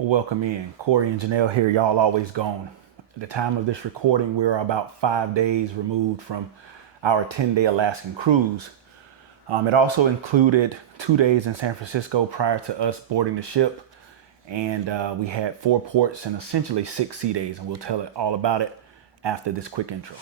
Welcome in. Corey and Janelle here, y'all always gone. At the time of this recording, we're about 5 days removed from our 10-day Alaskan cruise. It also included 2 days in San Francisco prior to us boarding the ship. And we had 4 ports and essentially 6 sea days. And we'll tell it all about it after this quick intro.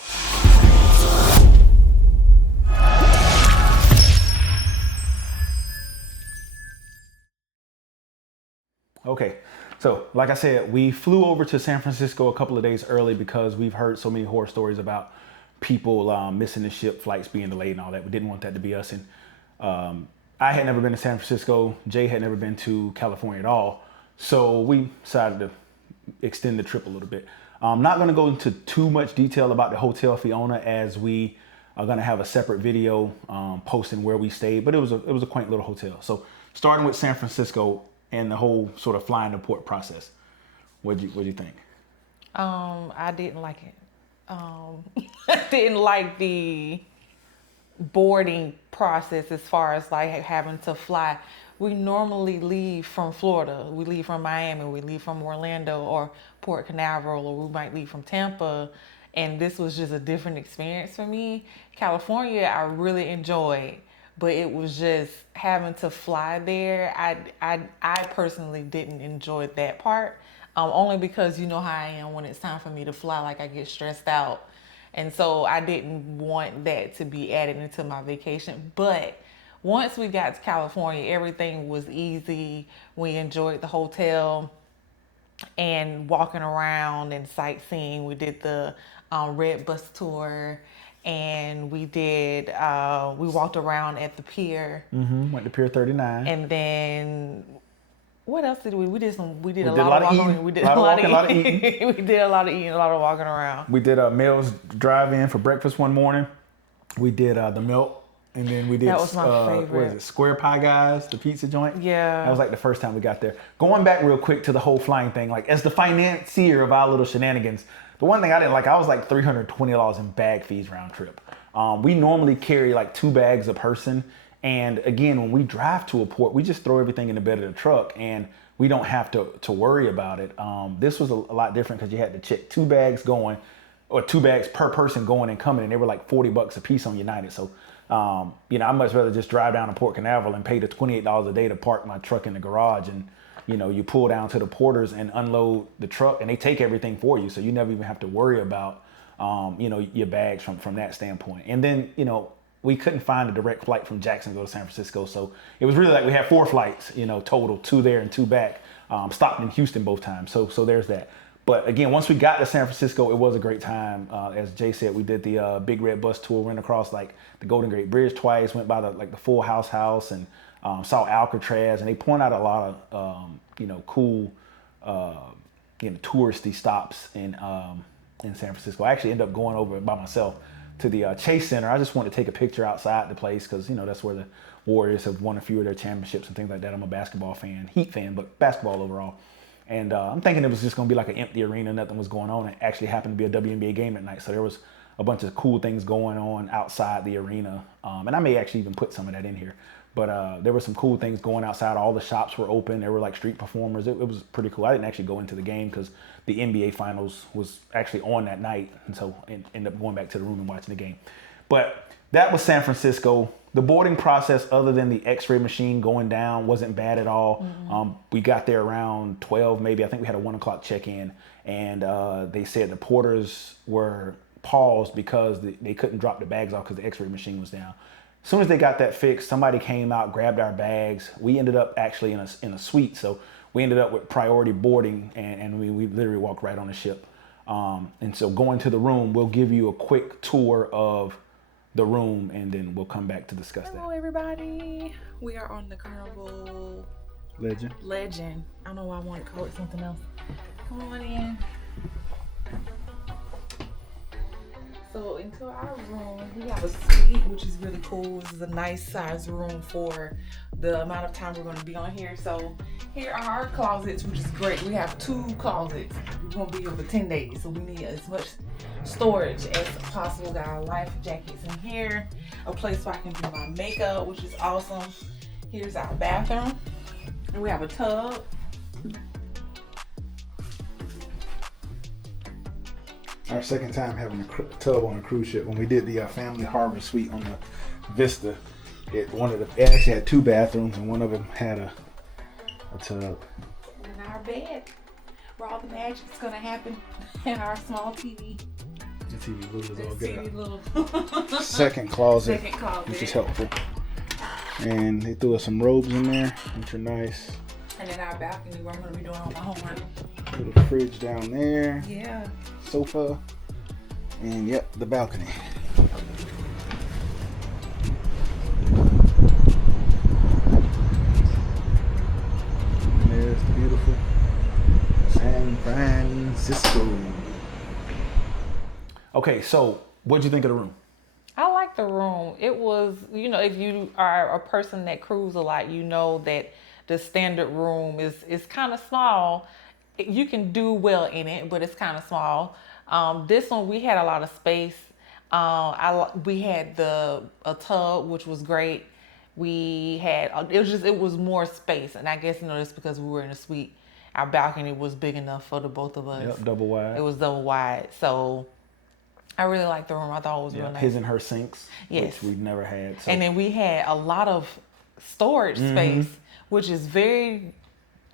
Okay, so like I said, we flew over to San Francisco a couple of days early because we've heard so many horror stories about people missing the ship, flights being delayed and all that. We didn't want that to be us. And I had never been to San Francisco. Jade had never been to California at all. So we decided to extend the trip a little bit. I'm not going to go into too much detail about the Hotel Fiona as we are going to have a separate video posting where we stayed, but it was a quaint little hotel. So starting with San Francisco and the whole sort of flying to port process. What'd you think? I didn't like it. I didn't like the boarding process as far as like having to fly. We normally leave from Florida. We leave from Miami. We leave from Orlando or Port Canaveral, or we might leave from Tampa. And this was just a different experience for me. California, I really enjoyed, but it was just having to fly there. I personally didn't enjoy that part, only because you know how I am when it's time for me to fly, like I get stressed out. And so I didn't want that to be added into my vacation. But once we got to California, everything was easy. We enjoyed the hotel and walking around and sightseeing. We did the red bus tour. And we walked around at the pier. Went to Pier 39. And then, what else did we? We did a lot lot of of walking. eating. We did a lot of eating. We did a lot of eating, a lot of walking around. We did a Mel's drive-in for breakfast one morning. We did the milk. And then we did, that was my favorite. What is it, Square Pie Guys, the pizza joint? Yeah. That was like the first time we got there. Going back real quick to the whole flying thing, like as the financier of our little shenanigans, the one thing I didn't like, I was like $320 in bag fees round trip. We normally carry like 2 bags a person. And again, when we drive to a port, we just throw everything in the bed of the truck and we don't have to worry about it. This was a lot different because you had to check 2 bags going, or 2 bags per person going and coming, and they were like $40 a piece on United. So, I'd much rather just drive down to Port Canaveral and pay the $28 a day to park my truck in the garage, and you pull down to the porters and unload the truck, and they take everything for you, so you never even have to worry about your bags from that standpoint. And then we couldn't find a direct flight from Jacksonville to San Francisco, so it was really like we had 4 flights total, 2 there and 2 back. Stopped in Houston both times, so there's that. But again, once we got to San Francisco, it was a great time. As Jay said, we did the big red bus tour, went across like the Golden Gate Bridge twice, went by the Full House, and saw Alcatraz, and they point out a lot of cool touristy stops in San Francisco. I actually ended up going over by myself to the Chase Center. I just wanted to take a picture outside the place because that's where the Warriors have won a few of their championships and things like that. I'm a basketball fan, Heat fan, but basketball overall. And I'm thinking it was just going to be like an empty arena, nothing was going on. It actually happened to be a WNBA game that night, so there was a bunch of cool things going on outside the arena. And I may actually even put some of that in here. But there were some cool things going outside. All the shops were open. There were like street performers. It was pretty cool. I didn't actually go into the game because the NBA Finals was actually on that night. And so I ended up going back to the room and watching the game. But that was San Francisco. The boarding process, other than the x-ray machine going down, wasn't bad at all. Mm-hmm. We got there around 12 maybe. I think we had a 1 o'clock check-in. And they said the porters were paused because they couldn't drop the bags off because the x-ray machine was down. As soon as they got that fixed, somebody came out, grabbed our bags. We ended up actually in a suite, so we ended up with priority boarding, and we literally walked right on the ship. And so going to the room, we'll give you a quick tour of the room, and then we'll come back to discuss that. Hello, everybody. We are on the Carnival Legend. I don't know why I wanted to call it something else. Come on in. So into our room, we have a suite, which is really cool. This is a nice size room for the amount of time we're going to be on here. So here are our closets, which is great. We have 2 closets. We're going to be here for 10 days, so we need as much storage as possible. Got our life jackets in here, a place where I can do my makeup, which is awesome. Here's our bathroom. And we have a tub. our second time having a tub on a cruise ship. When we did the family harbor suite on the Vista, it actually had 2 bathrooms, and one of them had a tub. In our bed, where all the magic's gonna happen, in our small TV. The TV little is all good. Little. Second closet, which is helpful. And they threw us some robes in there, which are nice. And then our balcony, where I'm gonna be doing all my homework. Little fridge down there. Yeah. Sofa. And yep, the balcony. And there's the beautiful San Francisco. Okay, so what'd you think of the room? I like the room. It was, if you are a person that cruises a lot, you know that the standard room is kind of small. You can do well in it, but it's kind of small. This one, we had a lot of space. We had a tub, which was great. We had, it was more space. And I guess, it's because we were in a suite. Our balcony was big enough for the both of us. Yep, double wide. It was double wide. So I really liked the room. I thought it was real nice. His and her sinks, yes, which we've never had. So. And then we had a lot of storage space, which is very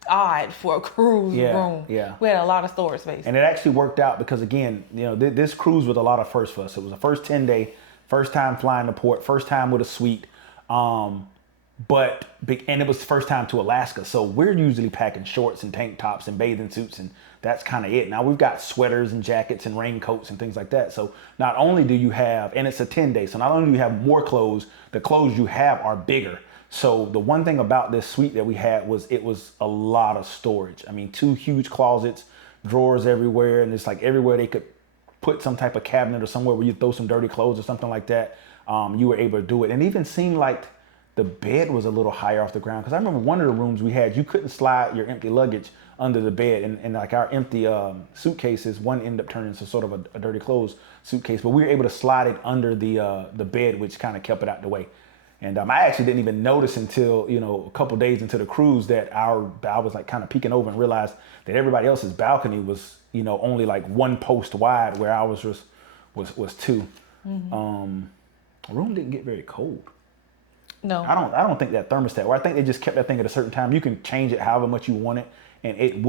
odd for a cruise room. Yeah. We had a lot of storage space. And it actually worked out because, again, this cruise was a lot of firsts for us. It was the first 10-day, first time flying to port, first time with a suite. And it was the first time to Alaska. So we're usually packing shorts and tank tops and bathing suits, and that's kind of it. Now we've got sweaters and jackets and raincoats and things like that. So not only do you have, and it's a 10-day, so not only do you have more clothes, the clothes you have are bigger. So the one thing about this suite that we had was it was a lot of storage. I mean, 2 huge closets, drawers everywhere, and it's like everywhere they could put some type of cabinet or somewhere where you throw some dirty clothes or something like that. You were able to do it. And it even seemed like the bed was a little higher off the ground, because I remember one of the rooms we had, you couldn't slide your empty luggage under the bed, and like our empty suitcases, one ended up turning into sort of a dirty clothes suitcase, but we were able to slide it under the bed, which kind of kept it out the way. And I actually didn't even notice until a couple days into the cruise that I was like kind of peeking over and realized that everybody else's balcony was only like 1 post wide, where ours was 2. The room didn't get very cold. No, I don't think that thermostat. Or I think they just kept that thing at a certain time. You can change it however much you want it, and it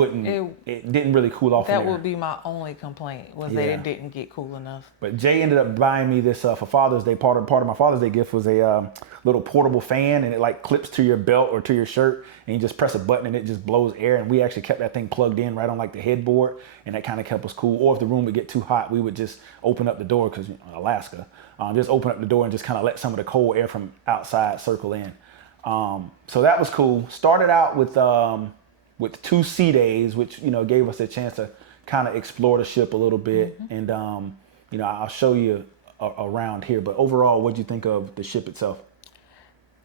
didn't really cool off. That would be my only complaint, was that it didn't get cool enough. But Jay ended up buying me this for Father's Day. Part of my Father's Day gift was a little portable fan, and it like clips to your belt or to your shirt, and you just press a button and it just blows air. And we actually kept that thing plugged in right on like the headboard, and that kind of kept us cool. Or if the room would get too hot, we would just open up the door, because Alaska. Just open up the door and just kind of let some of the cold air from outside circle in. So that was cool. Started out with 2 sea days, which gave us a chance to kind of explore the ship a little bit. And I'll show you around here. But overall, what did you think of the ship itself?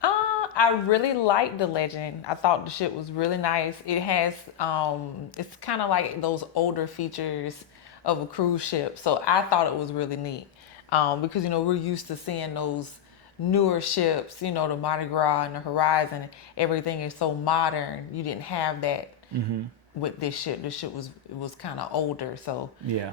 I really liked the Legend. I thought the ship was really nice. It has it's kind of like those older features of a cruise ship. So I thought it was really neat. Because, we're used to seeing those newer ships, the Mardi Gras and the Horizon, everything is so modern. You didn't have that with this ship. This ship was kind of older. So yeah,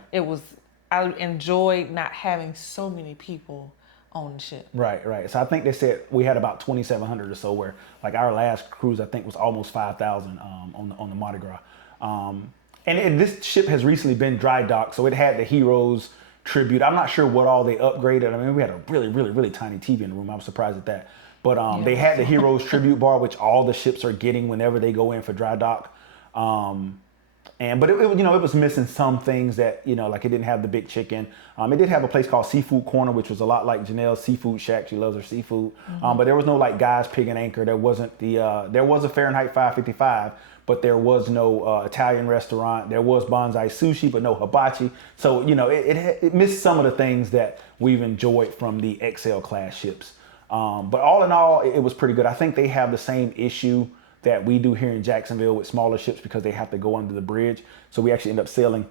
I enjoyed not having so many people on the ship. Right. So I think they said we had about 2,700 or so, where like our last cruise, I think, was almost 5,000 on the Mardi Gras. And this ship has recently been dry docked, so it had the Heroes tribute. I'm not sure what all they upgraded. I mean, we had a really, really, really tiny TV in the room. I was surprised at that. But they had the Heroes tribute bar, which all the ships are getting whenever they go in for dry dock. But it was missing some things that, like it didn't have the big chicken. It did have a place called Seafood Corner, which was a lot like Janelle's Seafood Shack. She loves her seafood. But there was no like Guy's Pig and Anchor. There wasn't there was a Fahrenheit 555, but there was no Italian restaurant. There was bonsai sushi, but no hibachi. So, it missed some of the things that we've enjoyed from the XL class ships. But all in all, it was pretty good. I think they have the same issue that we do here in Jacksonville with smaller ships, because they have to go under the bridge. So we actually end up sailing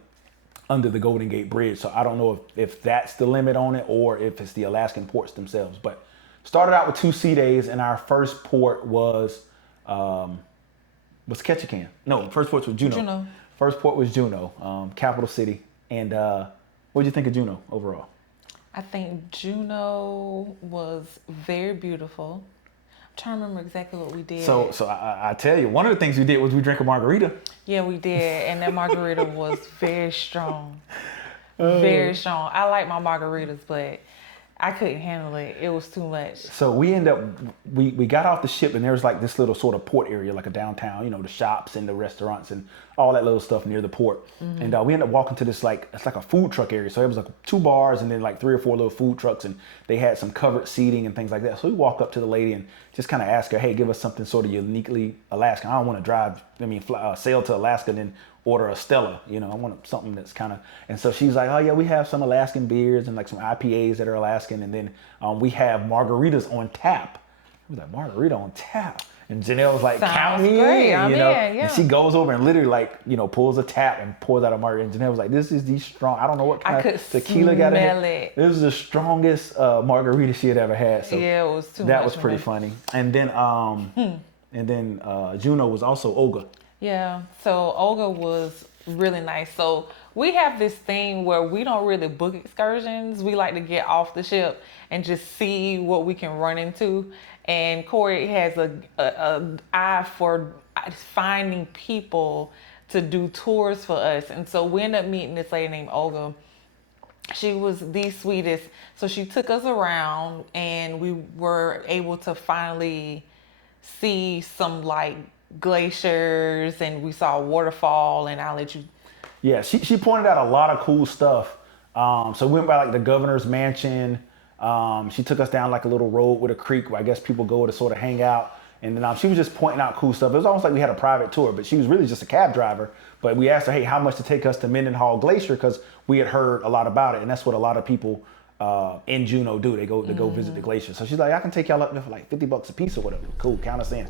under the Golden Gate Bridge. So I don't know if that's the limit on it, or if it's the Alaskan ports themselves. But started out with 2 sea days, and our first port was Ketchikan. No, first port was Juneau. First port was Juneau, capital city. And What did you think of Juneau overall? I think Juneau was very beautiful. I'm trying to remember exactly what we did. So I tell you, one of the things we did was we drank a margarita. Yeah, we did, and that margarita was very strong. Very strong. I like my margaritas, but I couldn't handle it. It was too much. So we got off the ship, and there was like this little sort of port area, like a downtown, the shops and the restaurants and all that little stuff near the port. Mm-hmm. And we ended up walking to this it's like a food truck area. So it was like 2 bars and then like 3 or 4 little food trucks, and they had some covered seating and things like that. So we walk up to the lady and just kind of ask her, hey, give us something sort of uniquely Alaskan. I don't want to sail to Alaska and then order a Stella, I want something that's kind of, and so she's like, oh yeah, we have some Alaskan beers and like some IPAs that are Alaskan, and then we have margaritas on tap. I was like, margarita on tap? And Janelle was like, count me in, and she goes over and literally pulls a tap and pours out a margarita, and Janelle was like, this is the strong, I don't know what kind of tequila got in it. This is the strongest margarita she had ever had. So yeah, it was too much. That was pretty funny. And then Juneau was also Olga. Yeah, so Olga was really nice. So we have this thing where we don't really book excursions. We like to get off the ship and just see what we can run into. And Corey has a eye for finding people to do tours for us. And so we ended up meeting this lady named Olga. She was the sweetest. So she took us around, and we were able to finally see some glaciers, and we saw a waterfall, and I'll let you. Yeah, she pointed out a lot of cool stuff. So we went by the governor's mansion. She took us down like a little road with a creek where I guess people go to sort of hang out. And then she was just pointing out cool stuff. It was almost like we had a private tour, but she was really just a cab driver. But we asked her, hey, how much to take us to Mendenhall Glacier? Because we had heard a lot about it, and that's what a lot of people in Juneau do. They go visit the glacier. So she's like, I can take y'all up there for like $50 a piece or whatever. Cool, count us in.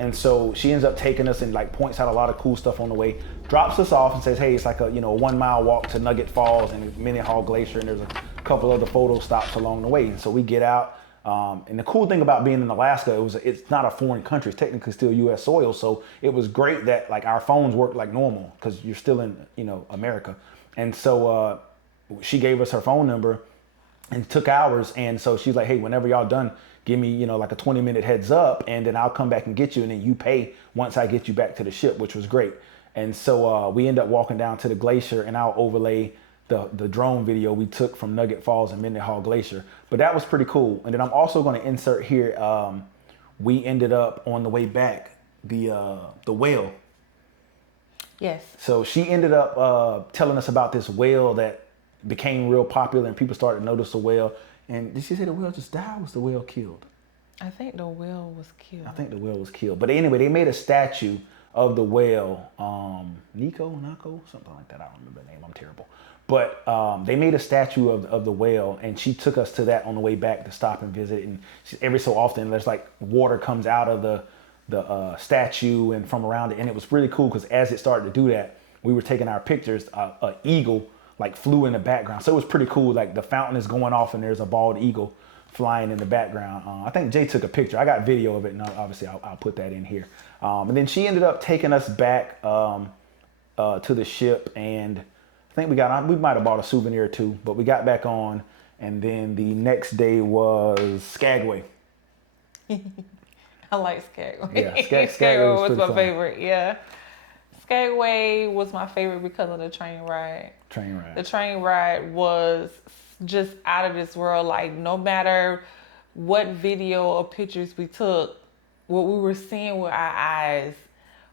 And so she ends up taking us and points out a lot of cool stuff on the way, drops us off and says, hey, it's like a 1 mile walk to Nugget Falls and Mendenhall Glacier, and there's a couple other photo stops along the way. And so we get out. And the cool thing about being in Alaska, it's not a foreign country. It's technically still U.S. soil. So it was great that our phones work like normal because you're still in America. And so she gave us her phone number and took ours. And so she's like, hey, whenever y'all done, give me, like a 20-minute heads up, and then I'll come back and get you, and then you pay once I get you back to the ship, which was great. And so we end up walking down to the glacier, and I'll overlay the drone video we took from Nugget Falls and Mendenhall Glacier. But that was pretty cool. And then I'm also going to insert here, we ended up on the way back, the whale. Yes. So she ended up telling us about this whale that became real popular, and people started to notice the whale. And did she say the whale just died, or was the whale killed? I think the whale was killed. I think the whale was killed. But anyway, they made a statue of the whale, Nako, something like that. I don't remember the name. I'm terrible. But they made a statue of the whale, and she took us to that on the way back to stop and visit. And every so often, there's water comes out of the statue and from around it. And it was really cool because as it started to do that, we were taking our pictures. An eagle flew in the background. So it was pretty cool. The fountain is going off and there's a bald eagle flying in the background. I think Jade took a picture. I got video of it, and obviously I'll put that in here. And then she ended up taking us back to the ship, and I think we might have bought a souvenir or two, but we got back on, and then the next day was Skagway. I like Skagway. Yeah, Skagway was my fun. favorite. Yeah. Skagway was my favorite because of the train ride. The train ride was just out of this world. No matter what video or pictures we took, what we were seeing with our eyes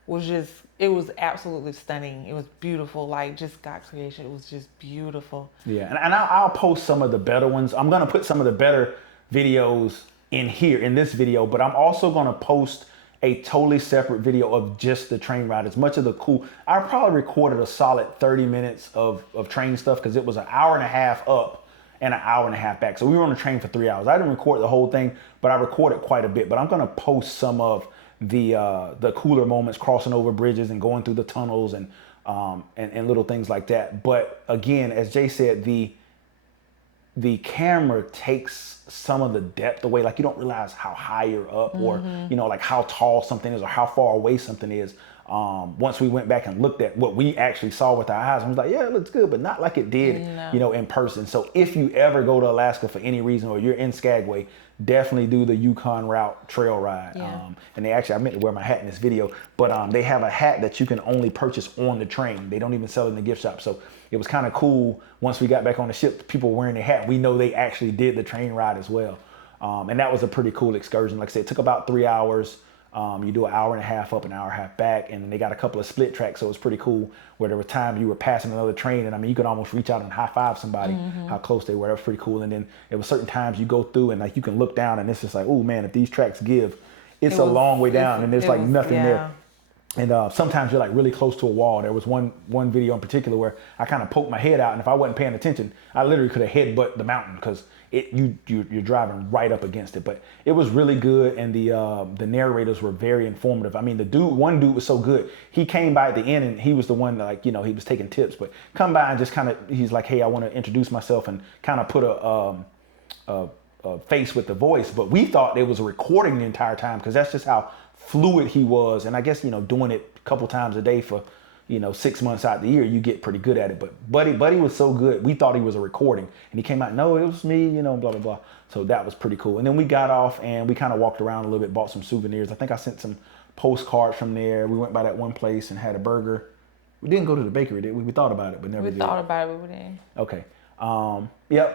was it was absolutely stunning. It was beautiful. Just God creation. It was just beautiful. Yeah, and I'll post some of the better ones. I'm going to put some of the better videos in here in this video, but I'm also going to post a totally separate video of just the train ride. As much of the cool, I probably recorded a solid 30 minutes of train stuff because it was an hour and a half up and an hour and a half back. So we were on the train for 3 hours. I didn't record the whole thing, but I recorded quite a bit. But I'm going to post some of the cooler moments, crossing over bridges and going through the tunnels and little things like that. But again, as Jay said, the camera takes some of the depth away. You don't realize how high you're up or, how tall something is or how far away something is. once we went back and looked at what we actually saw with our eyes, I was like, yeah, it looks good, but not like it did, in person. So if you ever go to Alaska for any reason, or you're in Skagway, definitely do the Yukon route trail ride. Yeah. And I meant to wear my hat in this video, but they have a hat that you can only purchase on the train. They don't even sell it in the gift shop. So it was kind of cool. Once we got back on the ship, people were wearing their hat. We know they actually did the train ride as well. And that was a pretty cool excursion. Like I said, it took about 3 hours. You do an hour and a half up, an hour and a half back, and they got a couple of split tracks, so it was pretty cool. Where there were times you were passing another train, and I mean, you could almost reach out and high five somebody, how close they were. That was pretty cool. And then there were certain times you go through, and like you can look down, and it's just like, oh man, if these tracks give, it's a long way down, and there's like nothing there. And sometimes you're like really close to a wall. There was one video in particular where I kind of poked my head out, and if I wasn't paying attention, I literally could have headbutt the mountain because you're driving right up against it. But it was really good, and the narrators were very informative. I mean, one dude was so good. He came by at the end, and he was the one that, like, he was taking tips, but come by and just kind of, he's like, hey, I want to introduce myself, and kind of put a face with the voice. But we thought it was a recording the entire time because that's just how fluid he was. And I guess, doing it a couple times a day for 6 months out the year, you get pretty good at it. But Buddy was so good, we thought he was a recording, and he came out, no, it was me, blah blah blah. So that was pretty cool. And then we got off and we kind of walked around a little bit, bought some souvenirs. I think I sent some postcards from there. We went by that one place and had a burger. We didn't go to the bakery, did we? We thought about it, but never did. We thought about it, but we didn't. Okay.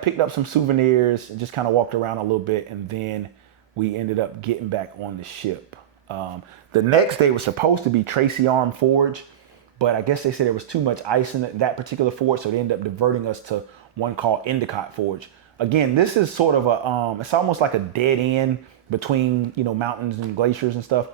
Picked up some souvenirs and just kind of walked around a little bit, and then we ended up getting back on the ship. The next day was supposed to be Tracy Arm Forge, but I guess they said there was too much ice in that particular forge, so they ended up diverting us to one called Endicott Forge. Again, this is sort of it's almost like a dead end between, mountains and glaciers and stuff.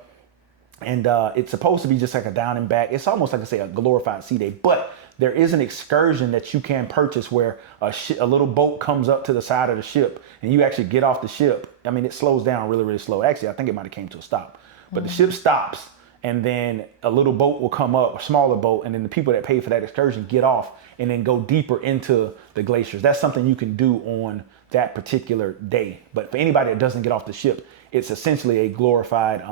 And it's supposed to be just like a down and back. It's almost like, I say, a glorified sea day, but there is an excursion that you can purchase where a little boat comes up to the side of the ship, and you actually get off the ship. I mean, it slows down really, really slow. Actually, I think it might have came to a stop, but the ship stops, and then a little boat will come up, a smaller boat, and then the people that pay for that excursion get off and then go deeper into the glaciers. That's something you can do on that particular day. But for anybody that doesn't get off the ship, it's essentially a glorified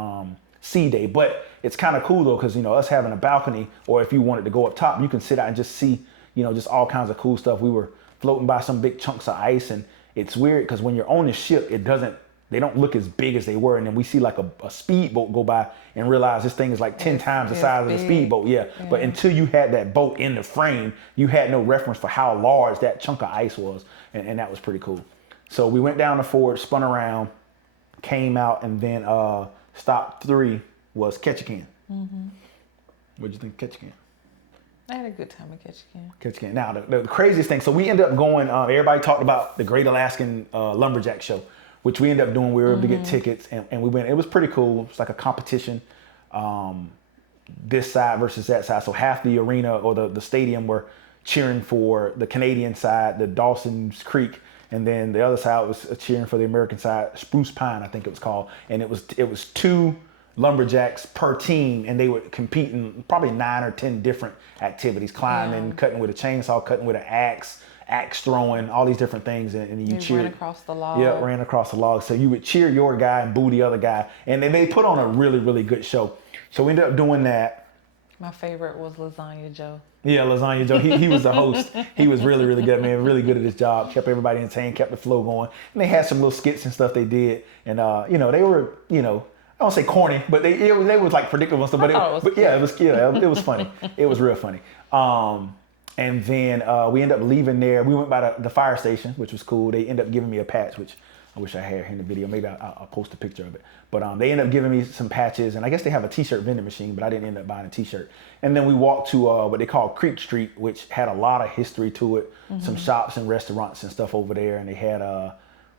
sea day. But it's kind of cool though, because us having a balcony, or if you wanted to go up top, you can sit out and just see, just all kinds of cool stuff. We were floating by some big chunks of ice, and it's weird because when you're on the ship, they don't look as big as they were. And then we see like a speedboat go by and realize this thing is like 10 times the size of the speedboat. Yeah. But until you had that boat in the frame, you had no reference for how large that chunk of ice was. And that was pretty cool. So we went down the forge, spun around, came out, and then stop 3 was Ketchikan. What'd you think of Ketchikan? I had a good time at Ketchikan. Ketchikan. Now, the craziest thing, so we ended up going, everybody talked about the Great Alaskan Lumberjack Show, which we ended up doing. We were able to get tickets, and we went. It was pretty cool. It's like a competition, this side versus that side. So half the arena or the stadium were cheering for the Canadian side, the Dawson's Creek, and then the other side was cheering for the American side, Spruce Pine, I think it was called. And it was 2 lumberjacks per team, and they would compete in probably 9 or 10 different activities: climbing, cutting with a chainsaw, cutting with an axe throwing, all these different things. And you cheered. Ran across the log. Yeah, ran across the log. So you would cheer your guy and boo the other guy. And then they put on a really, really good show. So we ended up doing that. My favorite was Lasagna Joe. Yeah, Lasagna Joe. He was the host. He was really, really good, man. Really good at his job. Kept everybody entertained, kept the flow going. And they had some little skits and stuff they did. And, they were, I don't say corny, but they was like predictable and stuff. It was funny. It was real funny. And then we ended up leaving there. We went by the fire station, which was cool. They ended up giving me a patch, which I wish I had here in the video. Maybe I'll post a picture of it. But they ended up giving me some patches, and I guess they have a t-shirt vending machine, but I didn't end up buying a t-shirt. And then we walked to what they call Creek Street, which had a lot of history to it. Some shops and restaurants and stuff over there. And they had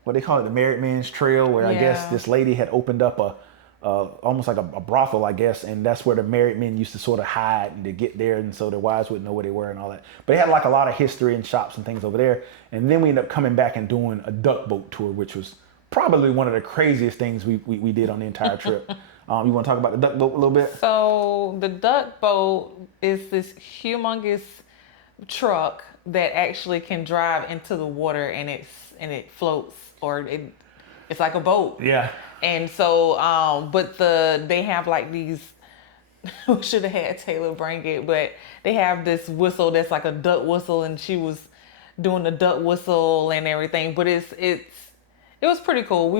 what they call it, the Married Men's Trail, where I guess this lady had opened up almost like a brothel, I guess, and that's where the married men used to sort of hide and to get there, and so their wives wouldn't know where they were and all that. But they had like a lot of history and shops and things over there. And then we ended up coming back and doing a duck boat tour, which was probably one of the craziest things we did on the entire trip. You want to talk about the duck boat a little bit? So the duck boat is this humongous truck that actually can drive into the water, and it floats, or it's like a boat. Yeah. And so, but they have like these we should have had Taylor bring it, but they have this whistle that's like a duck whistle, and she was doing the duck whistle and everything. But it was pretty cool.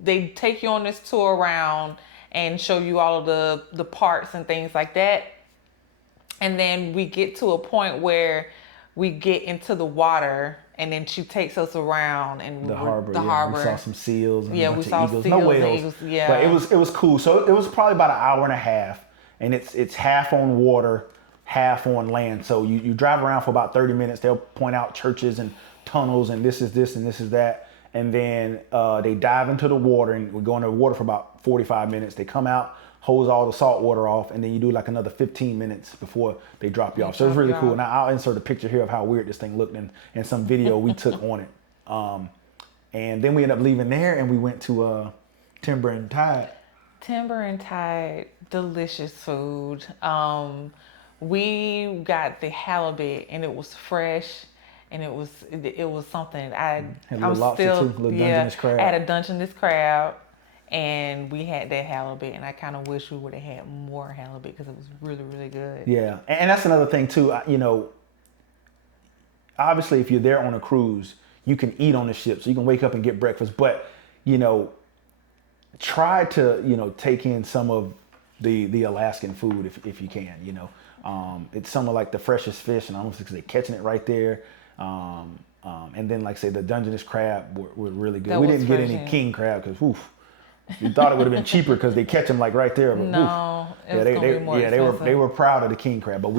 They take you on this tour around and show you all of the parts and things like that. And then we get to a point where we get into the water, and then she takes us around and the harbor. We saw some seals and a bunch of eagles. No whales. But it was cool. So it was probably about an hour and a half, and it's half on water, half on land. So you drive around for about 30 minutes. They'll point out churches and tunnels, and this is this and this is that. And then they dive into the water, and we go into the water for about 45 minutes. They come out, hose all the salt water off, and then you do like another 15 minutes before they drop you off. So it was really cool. Now I'll insert a picture here of how weird this thing looked and some video we took on it. And then we ended up leaving there, and we went to Timber and Tide. Timber and Tide, delicious food. We got the halibut, and it was fresh. And it was something had a little lobster too, a little Dungeness crab. I had a Dungeness crab, and we had that halibut, and I kind of wish we would have had more halibut because it was really, really good. Yeah, and that's another thing too. You know, obviously if you're there on a cruise, you can eat on the ship, so you can wake up and get breakfast. But you know, try to take in some of the Alaskan food if you can. You know, it's some of like the freshest fish, and almost because they're catching it right there. And then, like I say, the Dungeness crab were really good. We didn't get any king crab because, we thought it would have been cheaper because they catch them like right there. But they were proud of the king crab, but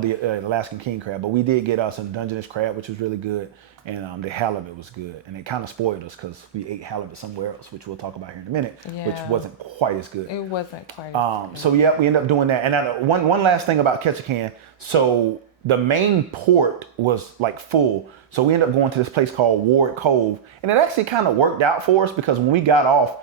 the Alaskan king crab. But we did get some Dungeness crab, which was really good, and the halibut was good. And it kind of spoiled us because we ate halibut somewhere else, which we'll talk about here in a minute, which wasn't quite as good. It wasn't quite as good. So we ended up doing that. And one last thing about Ketchikan. So the main port was like full. So we ended up going to this place called Ward Cove. And it actually kind of worked out for us because when we got off,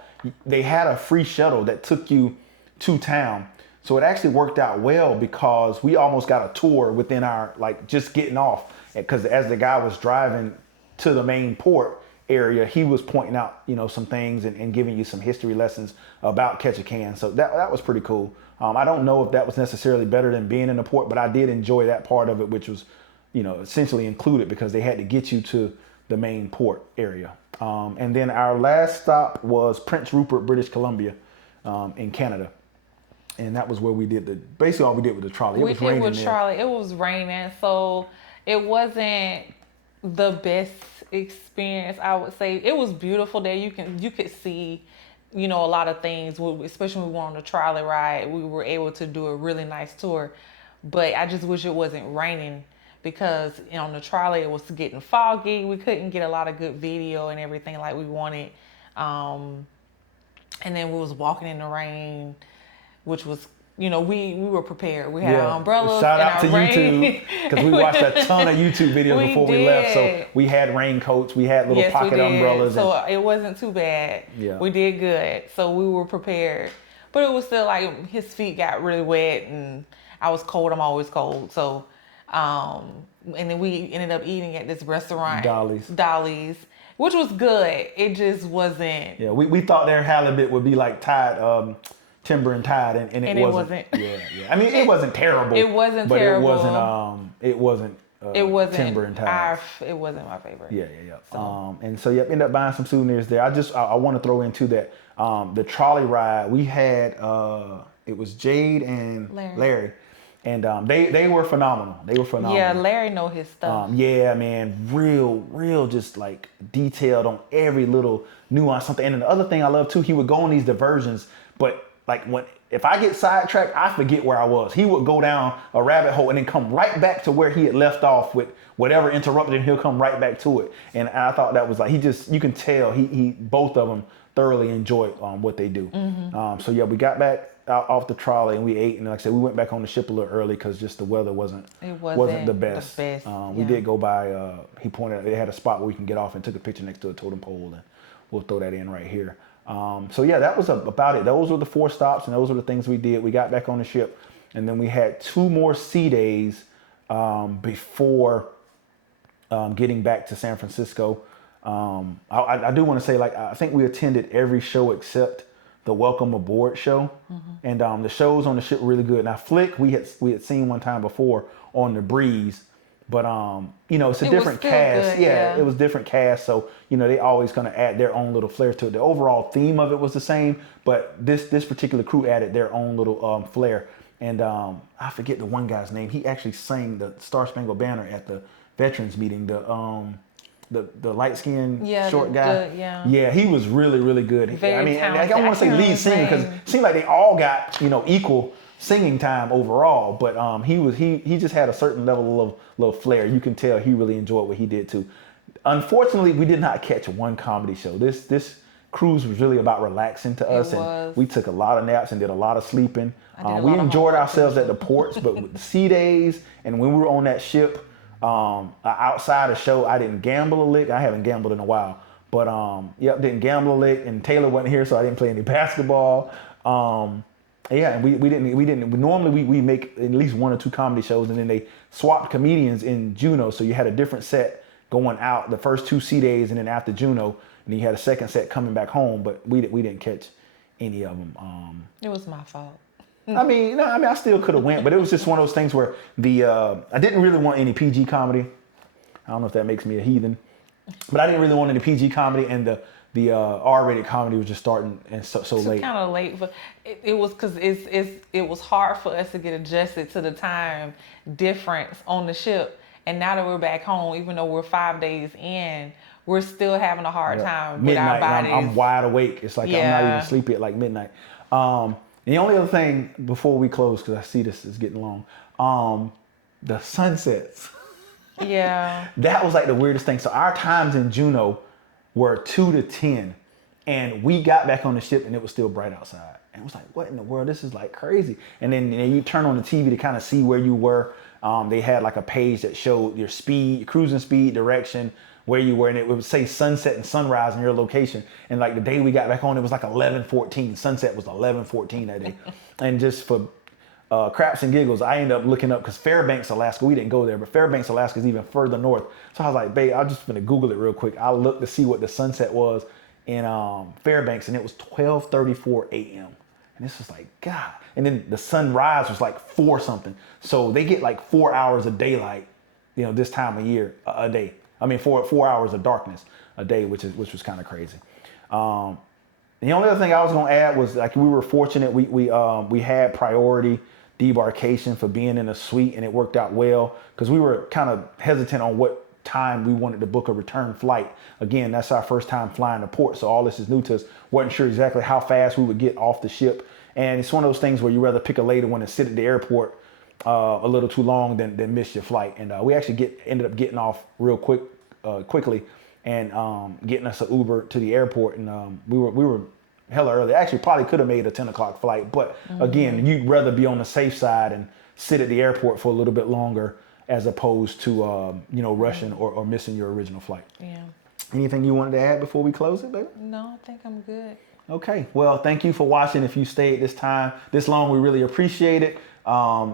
they had a free shuttle that took you to town. So it actually worked out well because we almost got a tour within our, like, just getting off. Because as the guy was driving to the main port area, he was pointing out, some things and giving you some history lessons about Ketchikan. So that was pretty cool. I don't know if that was necessarily better than being in the port, but I did enjoy that part of it, which was, essentially included because they had to get you to the main port area. And then our last stop was Prince Rupert, British Columbia, in Canada. And that was where we did basically all we did with the trolley. It was raining there. It was raining, so it wasn't the best experience, I would say. It was beautiful there. You could see, a lot of things, especially when we were on the trolley ride. We were able to do a really nice tour, but I just wish it wasn't raining because on the trolley it was getting foggy. We couldn't get a lot of good video and everything like we wanted. And then we was walking in the rain, which was, we were prepared. We had our umbrellas. Shout out to YouTube because we watched a ton of YouTube videos before we left. So we had raincoats, we had little pocket umbrellas. So it wasn't too bad. Yeah. We did good. So we were prepared. But it was still like his feet got really wet and I was cold. I'm always cold. So, and then we ended up eating at this restaurant. Dolly's. Which was good. It just wasn't. Yeah, we thought their halibut would be like Timber and Tide, and it wasn't. Yeah. I mean, it wasn't terrible. It wasn't terrible. It wasn't Timber and Tide. It wasn't my favorite. Yeah. So. And so ended up buying some souvenirs there. I want to throw into that the trolley ride we had. It was Jade and Larry. And they were phenomenal. Yeah, Larry know his stuff. Yeah, man, real, just like detailed on every little nuance. Something. And the other thing I love too, he would go on these diversions, but like if I get sidetracked, I forget where I was. He would go down a rabbit hole and then come right back to where he had left off with whatever interrupted him. He'll come right back to it. And I thought that was like you can tell he both of them thoroughly enjoyed what they do. Mm-hmm. So we got back off the trolley and we ate, and like I said, we went back on the ship a little early because just the weather wasn't the best. We did go by. He pointed out they had a spot where we can get off and took a picture next to a totem pole, and we'll throw that in right here. That was about it. Those were the 4 stops, and those were the things we did. We got back on the ship, and then we had 2 more sea days before getting back to San Francisco. I do want to say, I think we attended every show except the Welcome Aboard show, and the shows on the ship were really good. Now Flick we had seen one time before on the Breeze, but you know, it's a different cast. Good, yeah, it was different cast, so you know they always kind of add their own little flair to it. The overall theme of it was the same, but this particular crew added their own little flair. And I forget the one guy's name. He actually sang the Star Spangled Banner at the veterans meeting. The light skinned short guy. Yeah, he was really, really good. I mean, I don't want to say lead singer because it seemed like they all got, you know, equal singing time overall. But he just had a certain level of little flair. You can tell he really enjoyed what he did too. Unfortunately, we did not catch one comedy show. This cruise was really about relaxing to us, and we took a lot of naps and did a lot of sleeping. We enjoyed ourselves at the ports, but with the sea days and when we were on that ship, outside the show, I didn't gamble a lick. I haven't gambled in a while, but didn't gamble a lick. And Taylor wasn't here, so I didn't play any basketball. And we didn't. Normally we make at least 1 or 2 comedy shows, and then they swapped comedians in Juneau, so you had a different set going out the first 2 sea days, and then after Juneau, and you had a second set coming back home. But we didn't catch any of them. It was my fault. I still could have went, but it was just one of those things where I didn't really want any PG comedy. I don't know if that makes me a heathen, but I didn't really want any PG comedy, and the R-rated comedy was just starting and so late. Kind of late, but it was because it was hard for us to get adjusted to the time difference on the ship, and now that we're back home, even though we're 5 days in, we're still having a hard time with our bodies. I'm wide awake. It's like I'm not even sleepy at like midnight. The only other thing before we close, because I see this is getting long, the sunsets. Yeah. That was like the weirdest thing. So our times in Juneau were 2 to 10, and we got back on the ship and it was still bright outside. And it was like, what in the world? This is like crazy. And then you turn on the TV to kind of see where you were. They had like a page that showed your speed, cruising speed, direction, where you were, and it would say sunset and sunrise in your location. And like the day we got back on, it was like 11:14. Sunset was 11:14 that day. And just for craps and giggles, I ended up looking up, because Fairbanks, Alaska, we didn't go there, but Fairbanks, Alaska is even further north. So I was like, babe, I'm just gonna Google it real quick. I looked to see what the sunset was in Fairbanks, and it was 12:34 a.m. And this was like, God. And then the sunrise was like 4 something. So they get like 4 hours of daylight, you know, this time of year, a day. I mean, 4 hours of darkness a day, which was kind of crazy. The only other thing I was gonna add was, like, we were fortunate. We had priority debarkation for being in a suite, and it worked out well, because we were kind of hesitant on what time we wanted to book a return flight. Again, that's our first time flying to port, so all this is new to us. Wasn't sure exactly how fast we would get off the ship, and it's one of those things where you rather pick a later one and sit at the airport a little too long than miss your flight. And we actually ended up getting off real quickly and getting us an Uber to the airport, and we were hella early. Actually, probably could have made a 10 o'clock flight, but again, you'd rather be on the safe side and sit at the airport for a little bit longer, as opposed to rushing or missing your original flight. Yeah. Anything you wanted to add before we close it, baby? No, I think I'm good. Okay. Well, thank you for watching. If you stayed this long, we really appreciate it.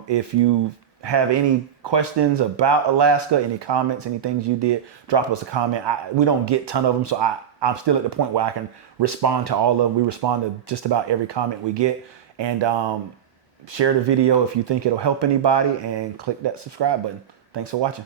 If you have any questions about Alaska, any comments, any things you did, drop us a comment. We don't get a ton of them, so I'm still at the point where I can respond to all of them. We respond to just about every comment we get. And share the video if you think it'll help anybody, and click that subscribe button. Thanks for watching.